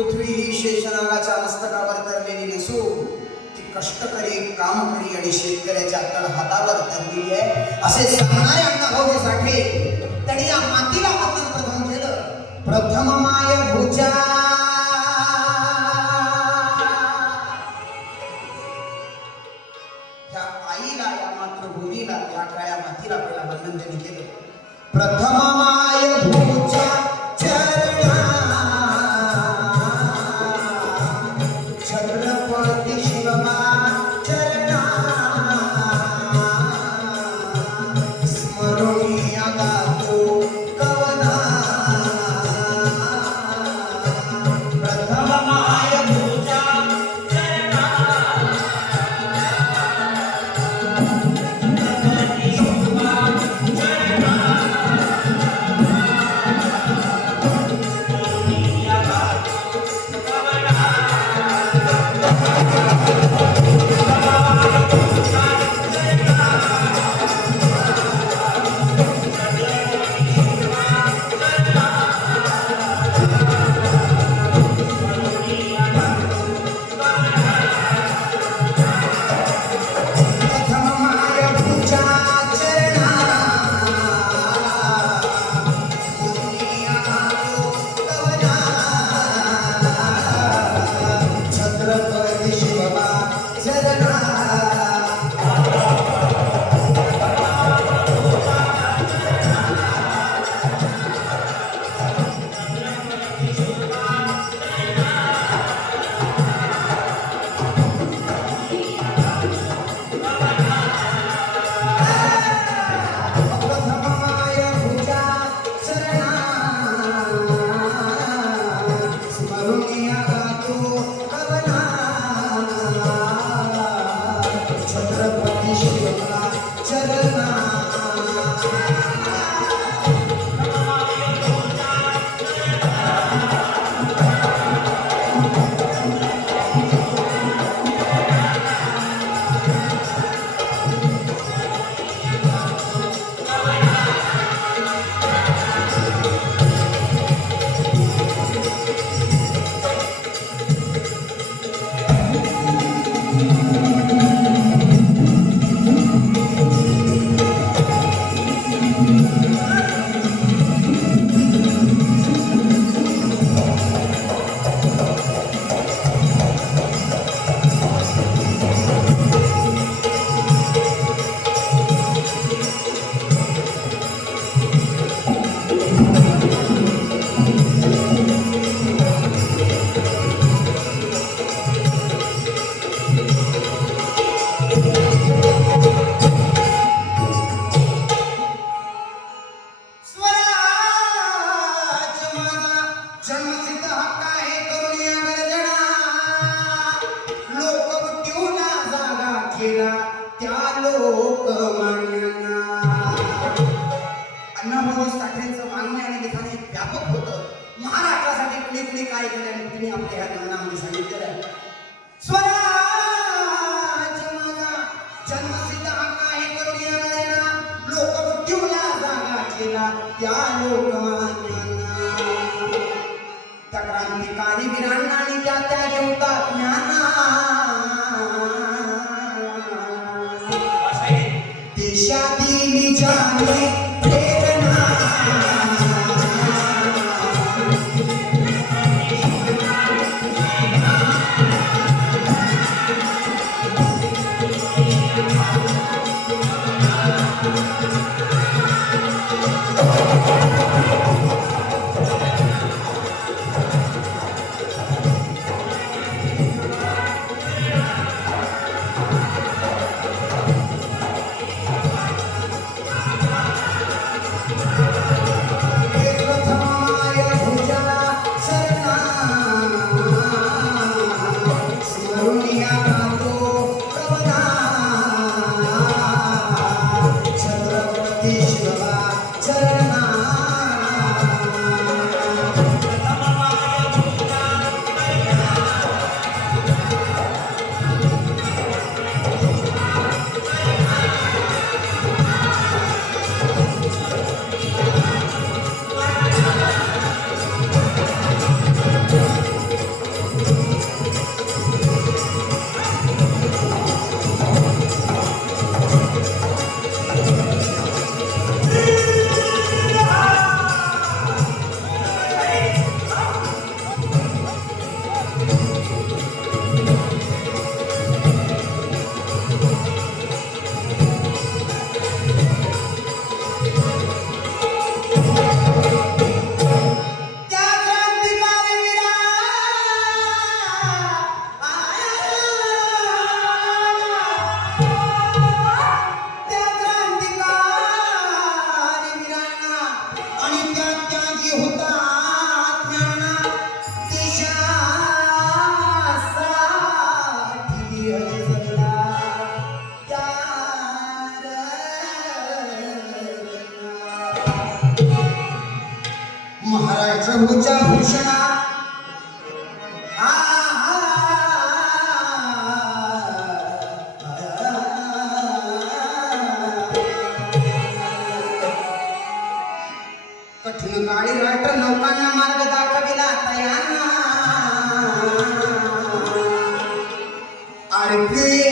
पृथ्वी ही शेषनागाच्या मस्तकावर तरलेली नसून ती कष्टकरी, कामकरी आणि शेतकऱ्याच्या तळहातावर तरलेली आहे असे सांगणारे अण्णाभाऊ साठे त्यांनी या मातीला वंदन प्रथम केलं. प्रथम माय भूजा या आईला, या मातृभूमीला, या काळ्या मातीला पहिला वंदन त्यांनी केलं. प्रथम माय भूजा चरणा छत्रपती शिवबा चरणा स्मरणीय गातो कवना. प्रथम माय भूजा चरणा छत्रपती शिवबा चरणा अण्णाभाऊ साठेंचं वाङ्मय आणि लिखाण हे व्यापक होतं. महाराष्ट्रासाठी कुणी कुणी काय केलं आणि कुणी आपल्या ह्या गमनामध्ये सांगितलेलं आहे. स्वराज माझा जन्मसिद्ध हक्क आहे करून येणाऱ्यांना, लोकमृत्यूला जागा केला त्या लोकमान्यांना, त्या क्रांतिकारी वीरांना आणि त्या त्यागी हुतात्म्यांना. देशातील जाणे प्रेरणा हुतात्म्यांना देशासाठी जगला त्या महाराष्ट्राच्या भूषणात कठीण काळी राष्ट्र नौकांना मार्ग दाखविला तयांना आरपी